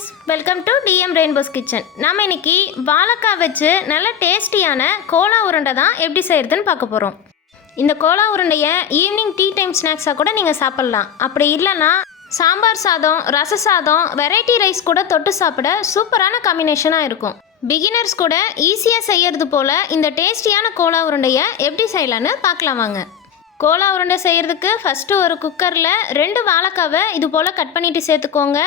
Friends welcome to TM rainbows kitchen நம்ம இன்னைக்கு வாழைக்காய் வச்சு நல்ல டேஸ்டியான கோலா உருண்டை தான் எப்படி செய்கிறதுன்னு பார்க்க போகிறோம் இந்த கோலா உருண்டையை ஈவினிங் டீ டைம் ஸ்நாக்ஸாக கூட நீங்கள் சாப்பிட்லாம். அப்படி இல்லைன்னா சாம்பார் சாதம் ரச சாதம் வெரைட்டி ரைஸ் கூட தொட்டு சாப்பிட சூப்பரான காம்பினேஷனாக இருக்கும். பிகினர்ஸ் கூட ஈஸியாக செய்கிறது போல் இந்த டேஸ்டியான கோலா உருண்டையை எப்படி செய்யலான்னு பார்க்கலாம் வாங்க. கோலா உருண்டை செய்கிறதுக்கு ஃபஸ்ட்டு ஒரு குக்கரில் ரெண்டு வாழைக்காவை இது போல் கட் பண்ணிட்டு சேர்த்துக்கோங்க.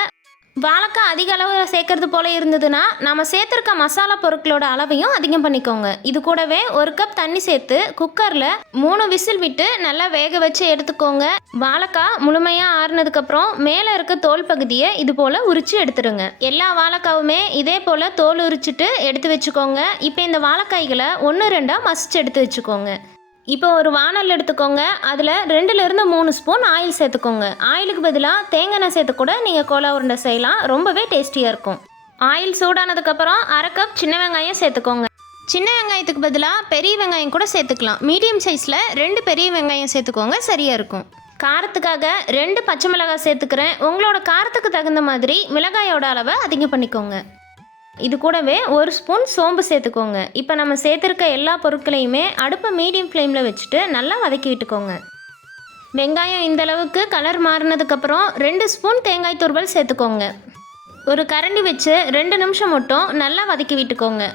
வாழைக்காய் அதிக அளவில் சேர்க்கறது போல் இருந்ததுன்னா நம்ம சேர்த்துருக்க மசாலா பொருட்களோட அளவையும் அதிகம் பண்ணிக்கோங்க. இது கூடவே ஒரு கப் தண்ணி சேர்த்து குக்கரில் மூணு விசில் விட்டு நல்லா வேக வச்சு எடுத்துக்கோங்க. வாழைக்காய் முழுமையாக ஆறுனதுக்கப்புறம் மேலே இருக்க தோல் பகுதியை இது போல் உரித்து எடுத்துடுங்க எல்லா வாழைக்காவுமே இதே போல் தோல் உரிச்சிட்டு எடுத்து வச்சுக்கோங்க. இப்போ இந்த வாழைக்காய்களை ஒன்று ரெண்டாக மசிச்சு எடுத்து வச்சுக்கோங்க. இப்போ ஒரு வானல் எடுத்துக்கோங்க. அதில் ரெண்டுலேருந்து மூணு ஸ்பூன் ஆயில் சேர்த்துக்கோங்க. ஆயிலுக்கு பதிலாக தேங்காய் எண்ணெய் சேர்த்து கூட நீங்கள் கோலா உருண்டை செய்யலாம். ரொம்பவே டேஸ்டியாக இருக்கும். ஆயில் சூடானதுக்கப்புறம் அரை கப் சின்ன வெங்காயம் சேர்த்துக்கோங்க. சின்ன வெங்காயத்துக்கு பதிலாக பெரிய வெங்காயம் கூட சேர்த்துக்கலாம். மீடியம் சைஸில் ரெண்டு பெரிய வெங்காயம் சேர்த்துக்கோங்க. சரியாக இருக்கும். காரத்துக்காக ரெண்டு பச்சை மிளகாய் சேர்த்துக்கிறேன். உங்களோட காரத்துக்கு தகுந்த மாதிரி மிளகாயோட அளவை அதிகம் பண்ணிக்கோங்க. இது கூடவே ஒரு ஸ்பூன் சோம்பு சேர்த்துக்கோங்க. இப்போ நம்ம சேர்த்துருக்க எல்லா பொருட்களையுமே அடுப்பை மீடியம் ஃப்ளேமில் வச்சுட்டு நல்லா வதக்கி விட்டுக்கோங்க. வெங்காயம் இந்த அளவுக்கு கலர் மாறினதுக்கப்புறம் ரெண்டு ஸ்பூன் தேங்காய் துருவல் சேர்த்துக்கோங்க. ஒரு கரண்டி வச்சு ரெண்டு நிமிஷம் மட்டும் நல்லா வதக்கி விட்டுக்கோங்க.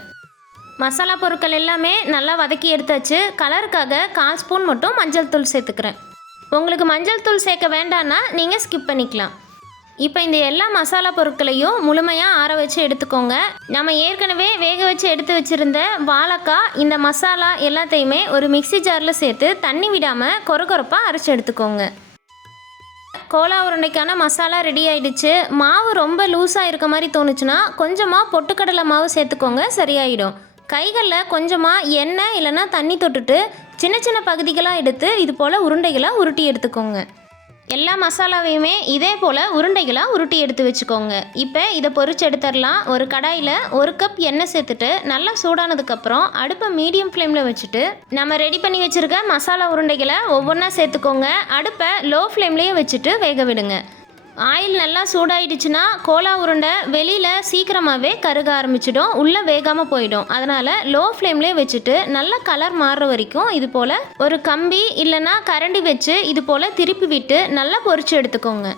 மசாலா பொருட்கள் எல்லாமே நல்லா வதக்கி எடுத்தாச்சு. கலருக்காக கால் ஸ்பூன் மட்டும் மஞ்சள் தூள் சேர்த்துக்கிறேன். உங்களுக்கு மஞ்சள் தூள் சேர்க்க வேண்டான்னா நீங்கள் ஸ்கிப் பண்ணிக்கலாம். இப்போ இந்த எல்லா மசாலா பொருட்களையும் முழுமையாக ஆற வச்சு எடுத்துக்கோங்க. நம்ம ஏற்கனவே வேக வச்சு எடுத்து வச்சுருந்த வாழைக்காய் இந்த மசாலா எல்லாத்தையுமே ஒரு மிக்ஸி ஜாரில் சேர்த்து தண்ணி விடாமல் கொர கொரப்பாக அரைச்சி எடுத்துக்கோங்க. கோலா உருண்டைக்கான மசாலா ரெடி ஆயிடுச்சு. மாவு ரொம்ப லூஸாக இருக்க மாதிரி தோணுச்சுன்னா கொஞ்சமாக பொட்டுக்கடலை மாவு சேர்த்துக்கோங்க சரியாயிடும். கைகளில் கொஞ்சமாக எண்ணெய் இல்லைன்னா தண்ணி தொட்டுட்டு சின்ன சின்ன பகுதிகளாக எடுத்து இது போல் உருண்டைகளாக உருட்டி எடுத்துக்கோங்க. எல்லா மசாலாவையுமே இதே போல் உருண்டைகளாக உருட்டி எடுத்து வச்சுக்கோங்க. இப்போ இதை பொறிச்சு எடுத்துடலாம். ஒரு கடாயில் ஒரு கப் எண்ணெய் சேர்த்துட்டு நல்லா சூடானதுக்கப்புறம் அடுப்பை மீடியம் ஃப்ளேமில் வச்சுட்டு நம்ம ரெடி பண்ணி வச்சுருக்க மசாலா உருண்டைகளை ஒவ்வொன்றா சேர்த்துக்கோங்க. அடுப்பை லோ ஃப்ளேம்லேயே வச்சுட்டு வேக விடுங்க. ஆயில் நல்லா சூடாயிடுச்சுன்னா கோலா உருண்டை வெளியில் சீக்கிரமாகவே கருக ஆரம்பிச்சிடும். உள்ளே வேகாமல் போயிடும். அதனால் லோ ஃப்ளேம்லேயே வச்சுட்டு நல்ல கலர் மாறுற வரைக்கும் இது போல் ஒரு கம்பி இல்லைன்னா கரண்டி வச்சு இது போல் திருப்பி விட்டு நல்லா பொறிச்சு எடுத்துக்கோங்க.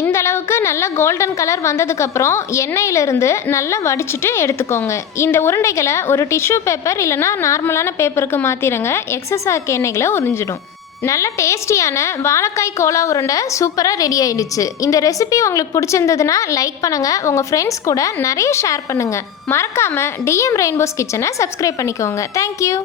இந்த அளவுக்கு நல்ல கோல்டன் கலர் வந்ததுக்கப்புறம் எண்ணெயிலிருந்து நல்லா வடிச்சிட்டு எடுத்துக்கோங்க. இந்த உருண்டைகளை ஒரு டிஷ்யூ பேப்பர் இல்லைன்னா நார்மலான பேப்பருக்கு மாற்றிடுங்க எக்ஸஸ் ஆக்க எண்ணெய்களை உறிஞ்சிடும். நல்ல டேஸ்டியான வாழைக்காய் கோலா உருண்டை சூப்பராக ரெடி ஆயிடுச்சு. இந்த ரெசிபி உங்களுக்கு பிடிச்சிருந்ததுன்னா லைக் பண்ணுங்கள் உங்கள் ஃப்ரெண்ட்ஸ் கூட நிறைய ஷேர் பண்ணுங்கள் மறக்காமல் டிஎம் ரெயின்போஸ் கிச்சனை சப்ஸ்கிரைப் பண்ணிக்கோங்க. Thank you